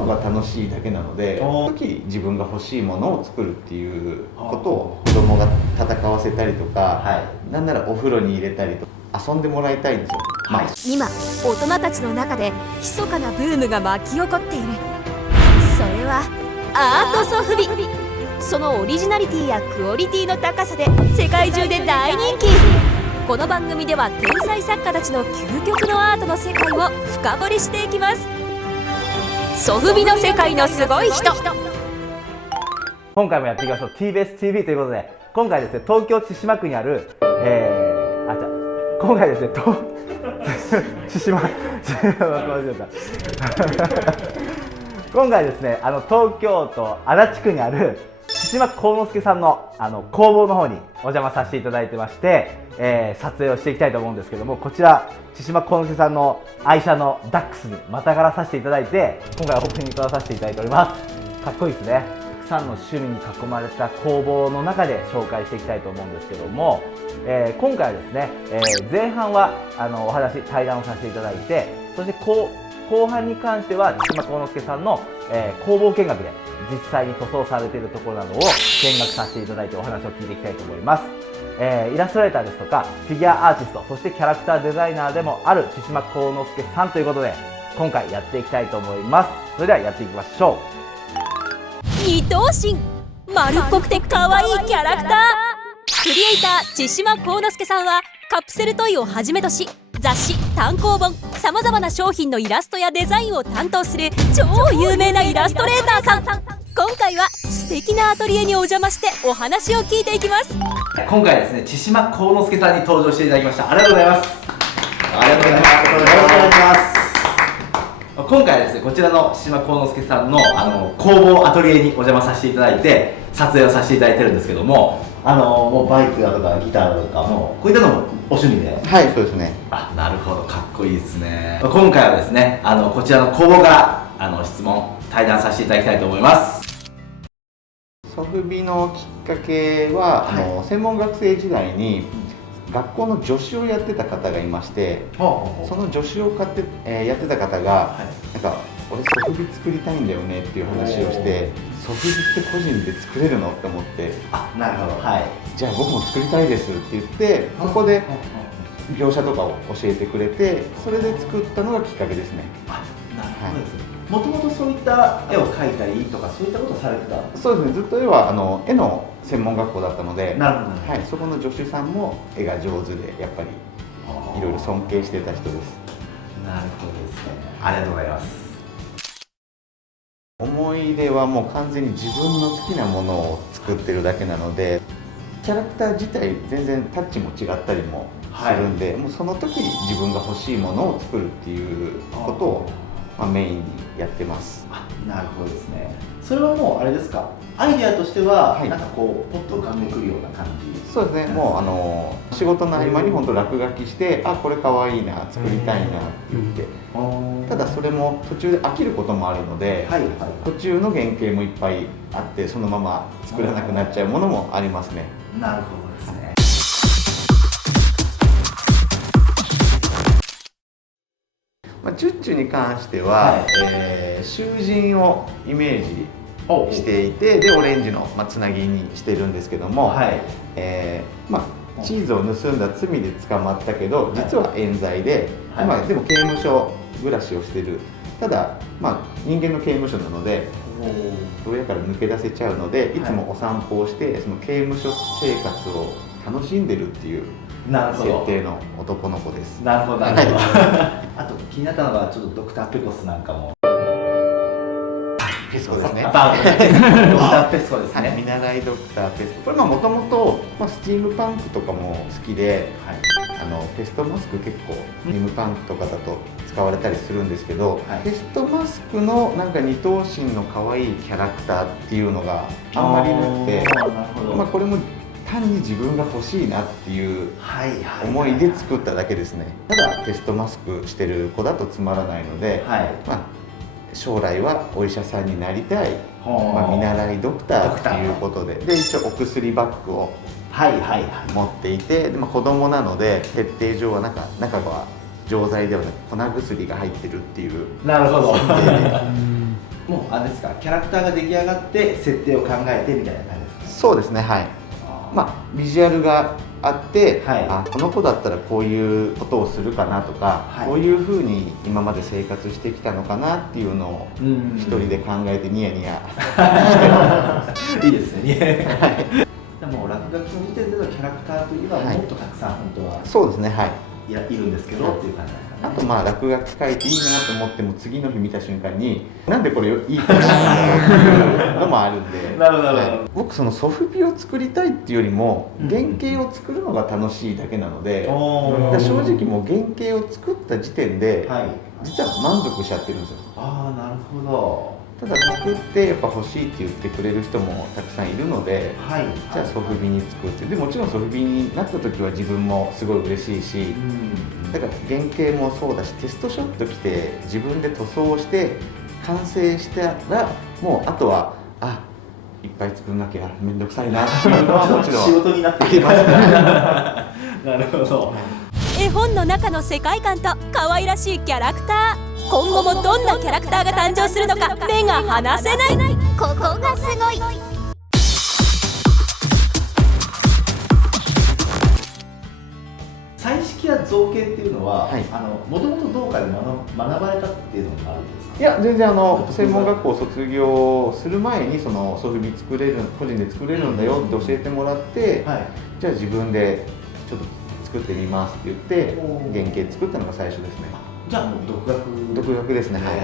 のが楽しいだけなので、その時自分が欲しいものを作るっていうことを子供が戦わせたりとか、なんならお風呂に入れたりとか遊んでもらいたいんですよ。今大人たちの中で密かなブームが巻き起こっている。それはアートソフビ。そのオリジナリティやクオリティの高さで世界中で大人気。この番組では天才作家たちの究極のアートの世界を深掘りしていきます。ソフビの世界のすごい人。今回もやっていきましょう。 TBS TV ということで、今回ですね、東京千島区にある今回ですね、今回ですね、東京都足立区にある千島幸之助さんの工房の方にお邪魔させていただいてまして、撮影をしていきたいと思うんですけども、こちら千島幸之助さんの愛車のダックスにまたがらさせていただいて、今回はオープニング撮らさせていただいております。かっこいいですね。たくさんの趣味に囲まれた工房の中で紹介していきたいと思うんですけども、今回はですね、前半は対談をさせていただいて、そして後半に関しては千島幸之助さんの、工房見学で実際に塗装されているところなどを見学させていただいてお話を聞いていきたいと思います。イラストレーターですとかフィギュアアーティスト、そしてキャラクターデザイナーでもある千島幸之助さんということで、今回やっていきたいと思います。それではやっていきましょう。二頭身、丸っこくて可愛いキャラクター。クリエイター千島幸之助さんはカプセルトイをはじめとし、雑誌、単行本、さまざまな商品のイラストやデザインを担当する超有名なイラストレーターさん。今回は素敵なアトリエにお邪魔してお話を聞いていきます。今回ですね、千島幸之助さんに登場していただきました。ありがとうございます。ありがとうございます。よろしくお願いします。今回はですね、こちらの千島幸之助さんの工房アトリエにお邪魔させていただいて、撮影をさせていただいてるんですけども、もうバイクだとかギターだとかもこういったのもお趣味で。はい、そうですね。なるほど、かっこいいですね。今回はですね、こちらの工房から質問対談させていただきたいと思います。ソフビのきっかけは、専門学生時代に学校の助手をやってた方がいまして、その助手をやってた方が、なんか俺ソフビ作りたいんだよねっていう話をして、ソフビって個人で作れるのって思って、なるほど、じゃあ僕も作りたいですって言って、そこで描写とかを教えてくれて、それで作ったのがきっかけですね。なるほどですね。もともとそういった絵を描いたりとか、そういったことをされてた？そうですね、ずっと絵は絵の専門学校だったので、なるほど、そこの助手さんも絵が上手で、やっぱりいろいろ尊敬してた人です。なるほどですね。ありがとうございます。思い出はもう完全に自分の好きなものを作ってるだけなので、キャラクター自体全然タッチも違ったりもするんで、もうその時自分が欲しいものを作るっていうことをメインにやってます。なるほどですね。それはもうあれですか、アイデアとしては、なんかこうポッと浮かんでくるような感じ？そうですね、もう仕事の合間に本当落書きして、これかわいいな、作りたいなって言って、ただそれも途中で飽きることもあるので、途中の原型もいっぱいあって、そのまま作らなくなっちゃうものもありますね。なるほどですね。チュッチュに関しては、囚人をイメージしていて、でオレンジのつなぎにしてるんですけども、チーズを盗んだ罪で捕まったけど、実は冤罪で、でも刑務所暮らしをしてる。ただ人間の刑務所なので、親から抜け出せちゃうので、いつもお散歩をして、その刑務所生活を楽しんでるっていう設定の男の子です。なるほど、なるほど。あと気になったのが、ちょっとドクターペコスなんかも。ペスコですね。ドクターペスコですね。見習いドクターペスコ。これもともとスチームパンクとかも好きで、ペストマスク結構スチームパンクとかだと使われたりするんですけど、ペストマスクのなんか二頭身の可愛いキャラクターっていうのがあんまりなくて、これも単に自分が欲しいなっていう思いで作っただけですね。ただペストマスクしてる子だとつまらないので、将来はお医者さんになりたい、見習いドクターっていうことで、一応お薬バッグを持っていて、子供なので設定上は中は錠剤ではなく粉薬が入ってるっていう。なるほど。もうあれですか、キャラクターが出来上がって設定を考えてみたいな感じですか？そうですね、はい。ビジュアルがあって、はい、この子だったらこういうことをするかなとか、はい、こういうふうに今まで生活してきたのかなっていうのを一人で考えてニヤニヤしてます。いいですね。はい。でも落書きの時点でのキャラクターといえばもっとたくさん本当は、そうですね、はい。いるんですけどっていう感じですかね。あと落書き書いていいなと思っても次の日見た瞬間になんでこれいいかなっていうのもあるんで。なるほど、はい、僕そのソフビを作りたいっていうよりも原型を作るのが楽しいだけなので、正直もう原型を作った時点で、はい、実は満足しちゃってるんですよ。ああ、なるほど。ただ作ってやっぱ欲しいって言ってくれる人もたくさんいるので、はい、じゃあソフビに作って、でもちろんソフビになった時は自分もすごい嬉しいし、だから原型もそうだし、テストショット来て自分で塗装して完成したらもうあとはいっぱい作んなきゃめんどくさいなっていうのはもちろん仕事になってきますね。なるほど。絵本の中の世界観と可愛らしいキャラクター、今後もどんなキャラクターが誕生するのか目が離せない。ここがすごい。彩色や造形っていうのは、もともとどうかで学ばれたっていうのもあるんですか？いや、全然専門学校を卒業する前にそのソフビ作れる、個人で作れるんだよって教えてもらって、はい、じゃあ自分でちょっと作ってみますって言って原型作ったのが最初ですね。じゃあもう独学ですね。はい。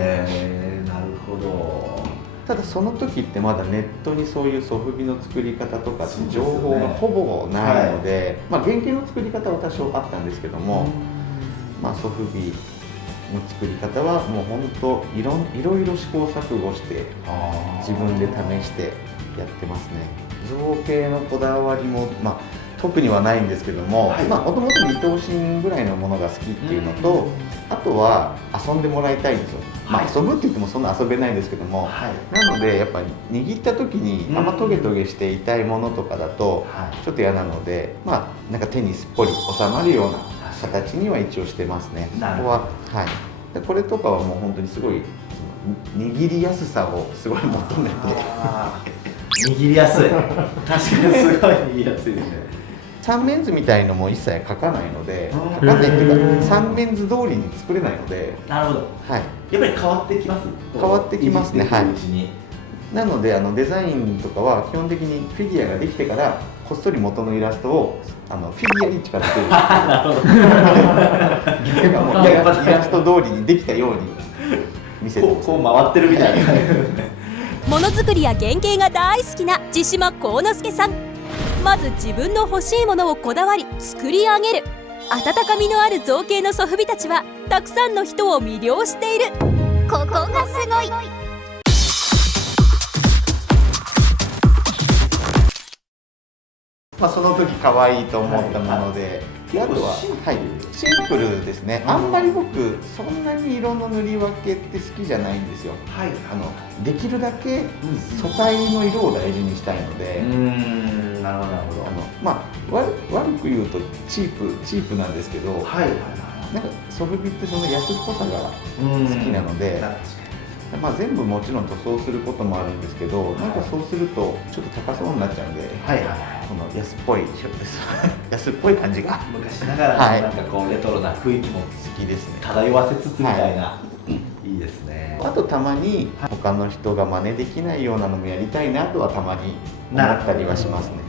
なるほど。ただその時ってまだネットにそういうソフビの作り方とかって情報がほぼないので、原型の作り方は多少あったんですけども、ソフビの作り方はもう本当いろいろ試行錯誤して自分で試してやってますね。造形のこだわりも特にはないんですけども、もともと二頭身ぐらいのものが好きっていうのと、あとは遊んでもらいたいんですよ。遊ぶって言ってもそんな遊べないんですけども、なのでやっぱり握った時にあんまトゲトゲして痛いものとかだとちょっと嫌なので、なんか手にすっぽり収まるような形には一応してますね。そこは、はい。これとかはもう本当にすごい握りやすさをすごい求めて握りやすい。確かにすごい握りやすいですね。三面図みたいのも一切描かないので、描かないっていうか三面図通りに作れないので。なるほど。はい。やっぱり変わってきます。変わってきますね。はい。なのでデザインとかは基本的にフィギュアができてからこっそり元のイラストをフィギュアに近づける。なるほど。イラスト通りにできたように見せてます。こう回ってるみたいな。ものづくりや原型が大好きな千島幸之助さん。まず自分の欲しいものをこだわり作り上げる。温かみのある造形のソフビたちはたくさんの人を魅了している。ここがすごい。その時可愛いと思ったもので、あとはシンプルですね。あんまり僕そんなに色の塗り分けって好きじゃないんですよ。できるだけ素体の色を大事にしたいので。なるほどなるほど。悪く言うとチープなんですけど、なんかソフビってその安っぽさが好きなので、全部もちろん塗装することもあるんですけど、なんかそうするとちょっと高そうになっちゃうんで、この安っぽい感じが昔ながらのなんかこうレトロな雰囲気も好きですね。漂わせつつみたいな。いいですね。あとたまに他の人が真似できないようなのもやりたいなとはたまに思ったりはしますね。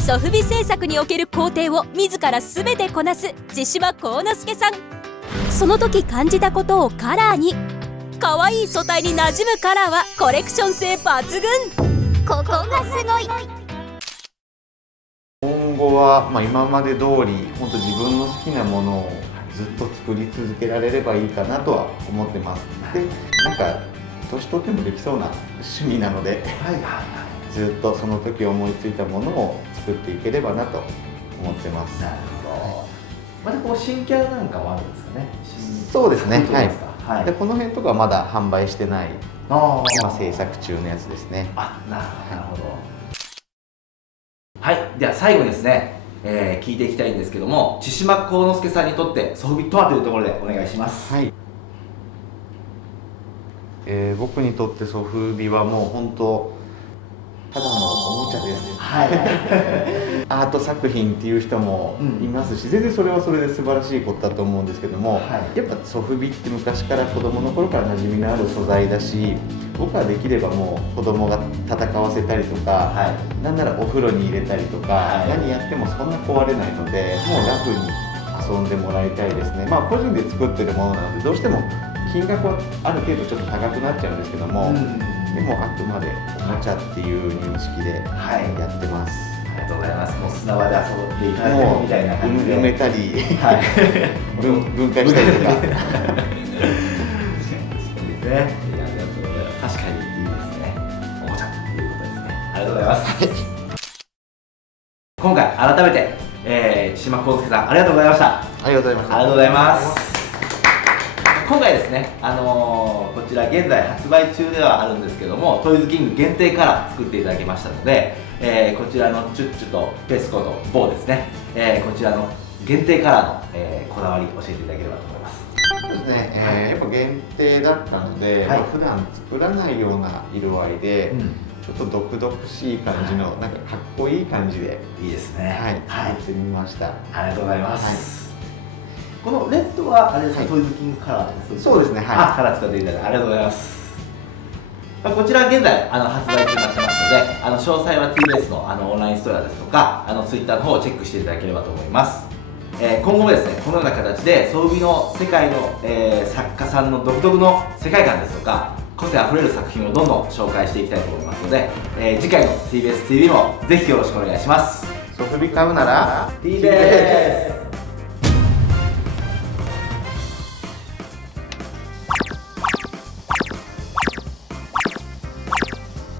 ソフビ制作における工程を自ら全てこなす千島幸之助さん。その時感じたことをカラーに。可愛い素体に馴染むカラーはコレクション性抜群。ここがすごい。今後は今まで通り本当自分の好きなものをずっと作り続けられればいいかなとは思ってます。で、なんか年取ってもできそうな趣味なので、ずっとその時思いついたものを作っていければなと思ってます。なるほど。またこう新キャラなんかもあるんですかね。そうですね。でこの辺とかまだ販売してない今制作中のやつですね。なるほど。はい、では最後にですね、聞いていきたいんですけども、千島幸之助さんにとってソフビとはというところでお願いします。僕にとってソフビはもう本当ただのおもちゃです、はいアート作品っていう人もいますし、全然それはそれで素晴らしいことだと思うんですけども、やっぱソフビって昔から子供の頃から馴染みのある素材だし、僕はできればもう子供が戦わせたりとか、なんならお風呂に入れたりとか、何やってもそんな壊れないので、もうラフに遊んでもらいたいですね。個人で作ってるものなのでどうしても金額はある程度ちょっと高くなっちゃうんですけども、でもあくまでおもちゃっていう認識でやってます。ありがとうございます。もう砂場で遊んでいただいたみたいな感じで埋めたり、分解したりとかそうですね。いや、ありがとうございます。確かにいいですね。おもちゃということですね。ありがとうございます。今回改めて、千島康介さんありがとうございました。ありがとうございました。ありがとうございます。今回ですね、こちら現在発売中ではあるんですけども、トイズキング限定カラー作っていただきましたので、こちらのチュッチュとペスコとボーですね、こちらの限定カラーの、こだわり教えていただければと思います。そうですね、やっぱ限定だったので、普段作らないような色合いで、ちょっと毒々しい感じの、なんかかっこいい感じでいいですね。作ってみました。ありがとうございます。このレッドはあれですか、トイズキングカラーです。そうですね。カラー使っていただいてありがとうございます。こちら現在発売中になってますので、詳細は TBS のオンラインストアですとかTwitter の方をチェックしていただければと思います。今後もですね、このような形でソフビの世界の、作家さんの独特の世界観ですとか個性あふれる作品をどんどん紹介していきたいと思いますので、次回の TBS TV もぜひよろしくお願いします。ソフビ買うなら TBS